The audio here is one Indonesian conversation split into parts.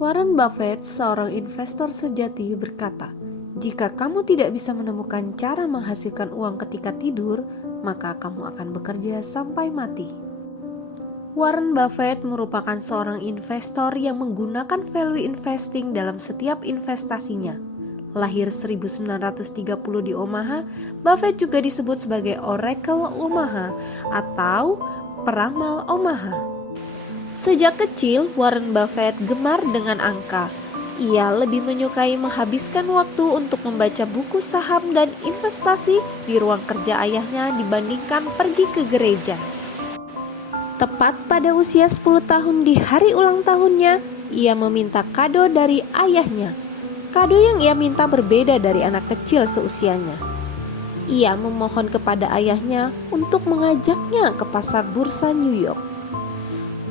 Warren Buffett, seorang investor sejati, berkata, "Jika kamu tidak bisa menemukan cara menghasilkan uang ketika tidur, maka kamu akan bekerja sampai mati." Warren Buffett merupakan seorang investor yang menggunakan value investing dalam setiap investasinya. Lahir 1930 di Omaha, Buffett juga disebut sebagai Oracle Omaha atau peramal Omaha. Sejak kecil, Warren Buffett gemar dengan angka. Ia lebih menyukai menghabiskan waktu untuk membaca buku saham dan investasi di ruang kerja ayahnya dibandingkan pergi ke gereja. Tepat pada usia 10 tahun di hari ulang tahunnya, ia meminta kado dari ayahnya. Kado yang ia minta berbeda dari anak kecil seusianya. Ia memohon kepada ayahnya untuk mengajaknya ke pasar bursa New York.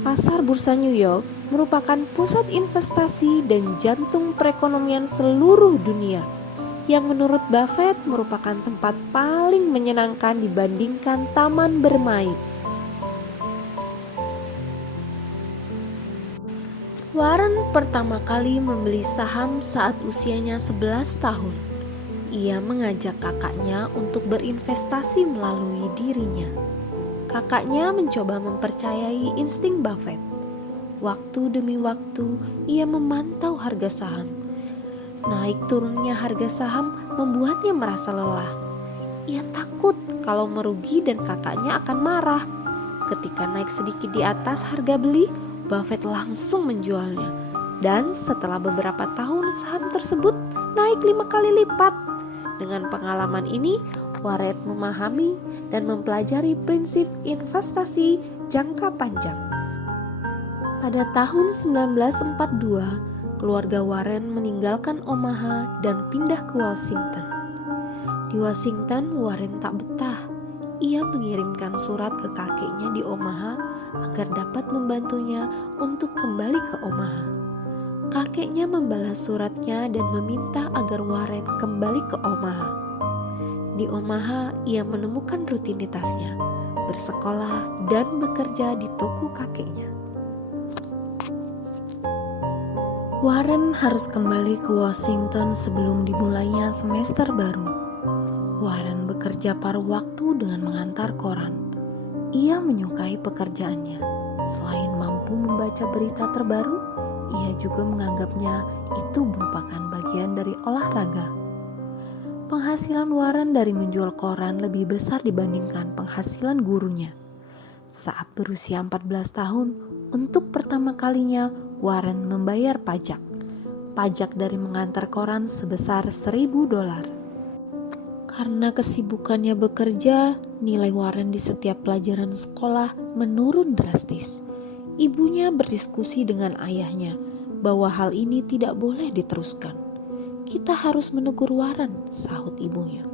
Pasar bursa New York merupakan pusat investasi dan jantung perekonomian seluruh dunia, yang menurut Buffett merupakan tempat paling menyenangkan dibandingkan taman bermain. Warren pertama kali membeli saham saat usianya 11 tahun. Ia mengajak kakaknya untuk berinvestasi melalui dirinya. Kakaknya mencoba mempercayai insting Buffett. Waktu demi waktu, ia memantau harga saham. Naik turunnya harga saham membuatnya merasa lelah. Ia takut kalau merugi dan kakaknya akan marah. Ketika naik sedikit di atas harga beli, Buffett langsung menjualnya. Dan setelah beberapa tahun, saham tersebut naik 5 kali lipat. Dengan pengalaman ini, Warren memahami dan mempelajari prinsip investasi jangka panjang. Pada tahun 1942, keluarga Warren meninggalkan Omaha dan pindah ke Washington. Di Washington, Warren tak betah. Ia mengirimkan surat ke kakeknya di Omaha agar dapat membantunya untuk kembali ke Omaha. Kakeknya membalas suratnya dan meminta agar Warren kembali ke Omaha. Di Omaha, ia menemukan rutinitasnya, bersekolah dan bekerja di toko kakeknya. Warren harus kembali ke Washington sebelum dimulainya semester baru. Warren bekerja paruh waktu dengan mengantar koran. Ia menyukai pekerjaannya. Selain mampu membaca berita terbaru, ia juga menganggapnya itu merupakan bagian dari olahraga. Penghasilan Warren dari menjual koran lebih besar dibandingkan penghasilan gurunya. Saat berusia 14 tahun, untuk pertama kalinya Warren membayar pajak. Pajak dari mengantar koran sebesar $1.000. Karena kesibukannya bekerja, nilai Warren di setiap pelajaran sekolah menurun drastis. Ibunya berdiskusi dengan ayahnya bahwa hal ini tidak boleh diteruskan. "Kita harus menegur Warren," sahut ibunya.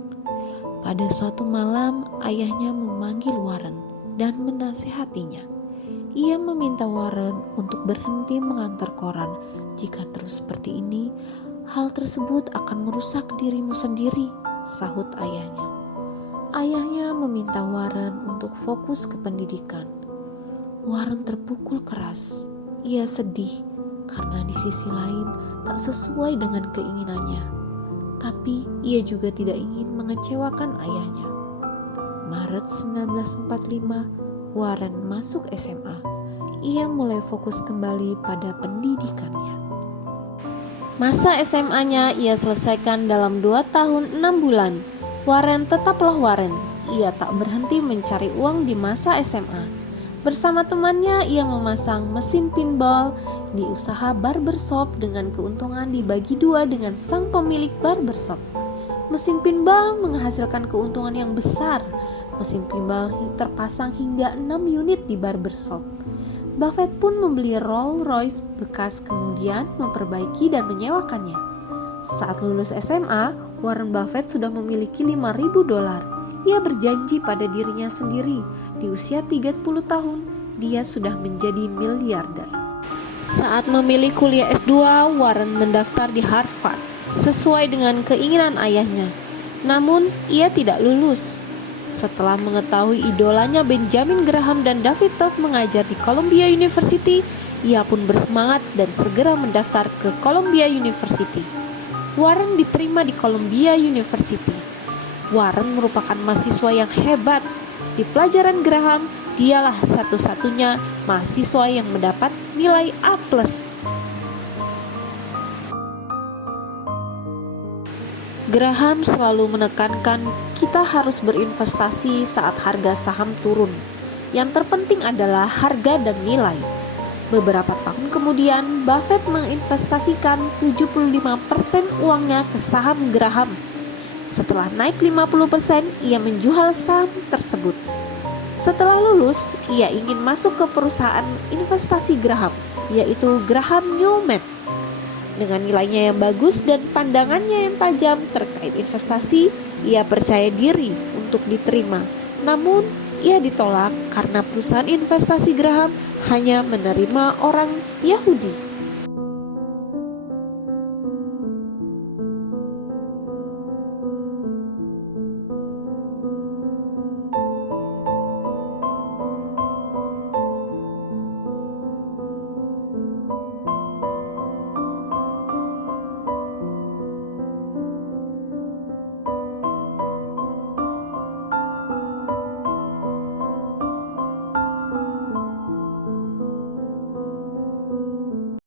Pada suatu malam, ayahnya memanggil Warren dan menasihatinya. Ia meminta Warren untuk berhenti mengantar koran. "Jika terus seperti ini, hal tersebut akan merusak dirimu sendiri," sahut ayahnya. Ayahnya meminta Warren untuk fokus ke pendidikan. Warren terpukul keras. Ia sedih karena di sisi lain tak sesuai dengan keinginannya. Tapi ia juga tidak ingin mengecewakan ayahnya. Maret 1945, Warren masuk SMA. Ia mulai fokus kembali pada pendidikannya. Masa SMA-nya ia selesaikan dalam 2 tahun 6 bulan. Warren tetaplah Warren. Ia tak berhenti mencari uang di masa SMA. Bersama temannya, ia memasang mesin pinball di usaha barbershop dengan keuntungan dibagi 2 dengan sang pemilik barbershop. Mesin pinball menghasilkan keuntungan yang besar. Mesin pinball terpasang hingga 6 unit di barbershop. Buffett pun membeli Rolls Royce bekas kemudian memperbaiki dan menyewakannya. Saat lulus SMA, Warren Buffett sudah memiliki $5.000. Ia berjanji pada dirinya sendiri, di usia 30 tahun, dia sudah menjadi miliarder. Saat memilih kuliah S2, Warren mendaftar di Harvard, sesuai dengan keinginan ayahnya. Namun, ia tidak lulus. Setelah mengetahui idolanya Benjamin Graham dan David Todd mengajar di Columbia University, Ia pun bersemangat dan segera mendaftar ke Columbia University. Warren diterima di Columbia University. Warren merupakan mahasiswa yang hebat. Di pelajaran Graham, dialah satu-satunya mahasiswa yang mendapat nilai A+. Graham selalu menekankan kita harus berinvestasi saat harga saham turun. Yang terpenting adalah harga dan nilai. Beberapa tahun kemudian, Buffett menginvestasikan 75% uangnya ke saham Graham. Setelah naik 50%, ia menjual saham tersebut. Setelah lulus, ia ingin masuk ke perusahaan investasi Graham, yaitu Graham Newman. Dengan nilainya yang bagus dan pandangannya yang tajam terkait investasi, ia percaya diri untuk diterima. Namun, ia ditolak karena perusahaan investasi Graham hanya menerima orang Yahudi.